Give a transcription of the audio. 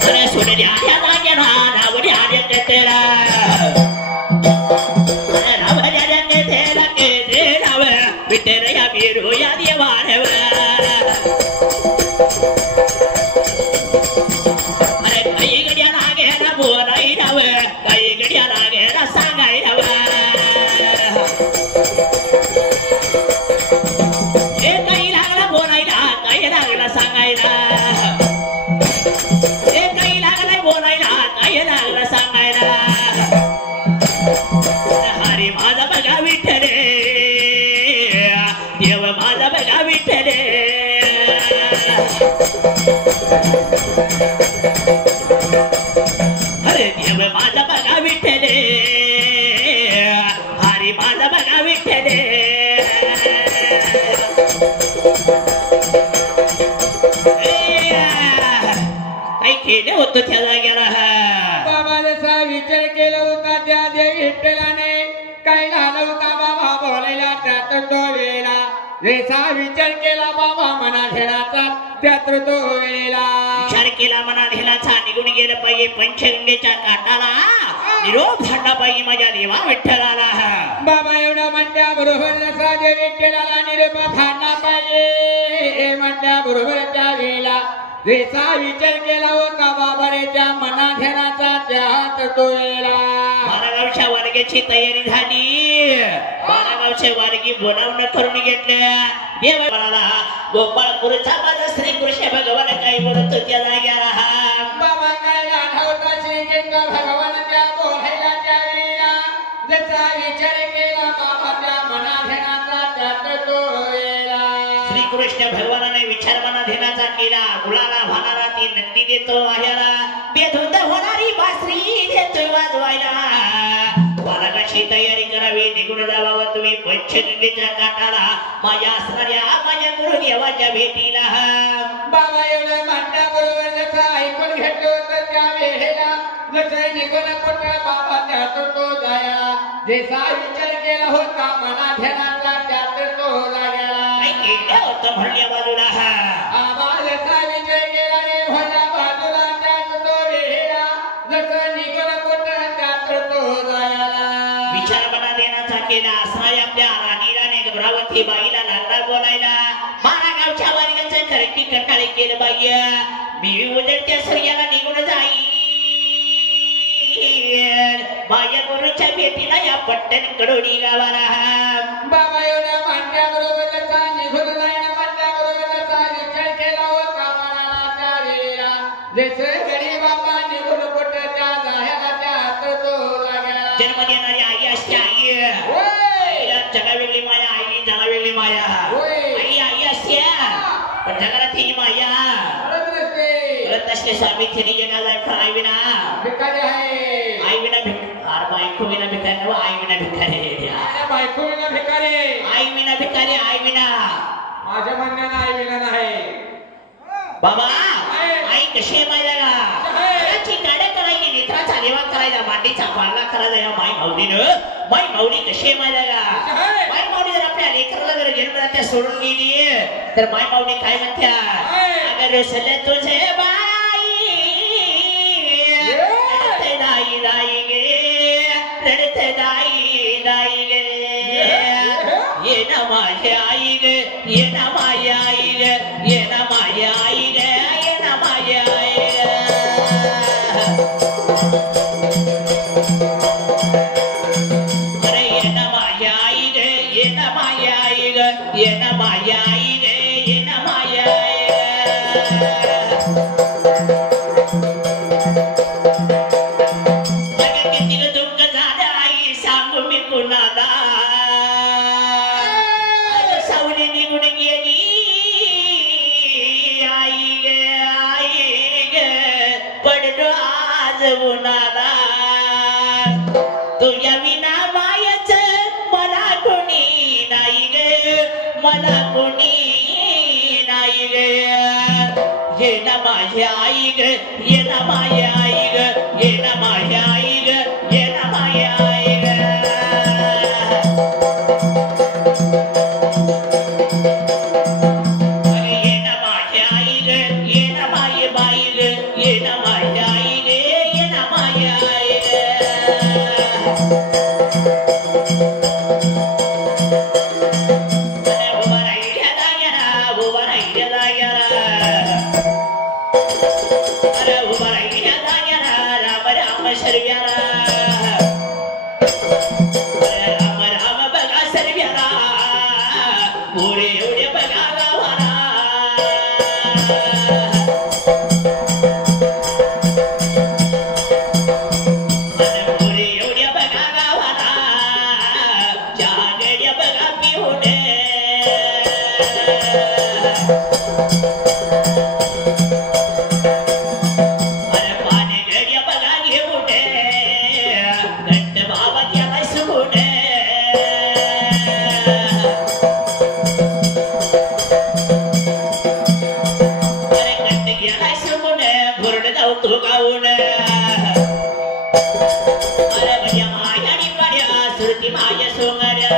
अरे सुन द्या या जाग्याला रावण आले तेरा रावण आले तेरा के दे राव विठ्ठल या बिरू या देवा रे अरे काही गड्या लागे ना बोलाई राव काही गड्या लागे ना सांगाय राव ए काही लागला बोलायला काही लागला सांगायला हरी माझा बघा विठ्ठले देव माझा बघा विठ्ठले अरे देव माझा बघा विठ्ठले हरी माझा बघा विठ्ठले काही केले होतं त्या जाग्याला विचार केला होता त्या देवी विठ्ठलाने काही झालं होता बाबा बोलायला त्यात तो वेळेला रेसा विचार केला बाबा मना घेण्याचा त्यात तो वेळेला विचार केला मना घेण्याचा निघून गेलं पाहिजे पंचगंगेच्या काठाला निरोप झाडला पाहिजे माझ्या देवा विठ्ठलाला बाबा एवढा म्हणल्या बरोबर जसा देवी विठ्ठलाला निरोप झाडला पाहिजे म्हणल्या बरोबर त्या वेळेला रेसा विचार केला होता बाबारेच्या मना घेण्याचा त्यात तो वेळेला बारागावच्या वर्गाची तयारी झाली बारागावचे वर्गी बोलावणं करून घेतल्या देवाला गोपाळपूरचा माझा श्रीकृष्ण भगवान काही बोलत त्या जाग्याला बाबा काय आठवता श्रीकृष्ण भगवान त्या बोलायला त्या वेळेला जसा विचार केला बाबा त्या मना घेण्याचा त्यात तो वेळेला श्रीकृष्ण भगवानाने विचार मना घेण्याचा केला गुलाला भानाला ती नंदी देतो आह्याला बेधुंद होणारी बासरी देतोय वाजवायला बालकाची तयारी करावी निघून जावावं तुम्ही पंचगंगेच्या काठाला माझ्या असणाऱ्या माझ्या गुरुदेवाच्या भेटीला बाबा एवढं म्हणता बरोबर जसं ऐकून घेतलं होतं त्या वेळेला जसं निघून कुठं बाबा त्यात तो जायला जसा विचार केला होता मना ध्यानाचा त्यात तो जायला काय केलं होतं म्हणल्या बाजूला बाबा जसा विचार केला रे भल्या बाजूला त्यात तो वेळेला जसं निघून कुठं त्यात तो जायला विचार मना देण्याचा केला असणाऱ्या आपल्या राणीला गौरावती बाईला लागला बोलायला बारागावच्या वर्गाचं खरकी करणारे केलं बाई मी उदरत्या सूर्याला निघून जाईल माझ्या गुरुच्या भेटीला या पट्टण कडोडी गावाला बाबा एवढ्या म्हणत्या बरोबर जसा निघून जाईन म्हणत्या बरोबर जसा विचार केला होता मनाला त्या वेळेला जसे घरी बाबा निघून कुठं त्या जाह्याला त्यात तो लागला जन्म देणारी आई असते आई जगावेगळी माया आई जगावेगळी माया आई आई असते पण जगाला ती माया स्वामी थिरी जगाला आई विना भिकारी आहे आई विना बायको विना भिकारी आई विना भिकारी बायको विना भिकारी आई विना भिकारी आई विना माझ्या म्हणण्यानं आई विना नाही बाबा आई कशी आहे माहिती गाड्या करायची नेत्राचा लेवा करायचा मांडीचा पाळणा करायचा या माई माऊली कशी आहे माहिती माई माऊली जर आपल्या लेकराला जर जन्मदात्या सोडून गेली तर माई माऊली काय म्हणत्या अगर सले तुझे दाई गे रडते दाई गे ये ना माझ्या आई गे ये ना माझ्या आई गे ये ना माझ्या आई गे ये ना माझ्या आई गे अरे ये ना माझ्या आई गे ये ना माझ्या आई गे ये ना माझ्या आई गे ये ना माझ्या आई गे तुझ्या विना मायच मला कोणी नाही गे मला कोणी नाही गे ये ना माझ्या आई गे ये ना माझ्या आई गे ये ना माझ्या आई गे ये ना माझ्या आई गे ये ना माझ्या आई गे जाग्याला अरे उभा राहिल्या जाग्याला राम राम सर्व्याला अरे राम राम बघा सर्व्याला मोरे एवढे बघा गावाला अरे मोरे एवढे बघा गावाला चहा गड्या बघा पिऊन अरे पाणी गड्या बघा घेऊन घट्ट बाबा गेला सुगून अरे घट्ट गेला सुगून भुरड जाऊतो गाऊन अरे भैया माया निपाड्या सुरती माझ्या सोंगाड्या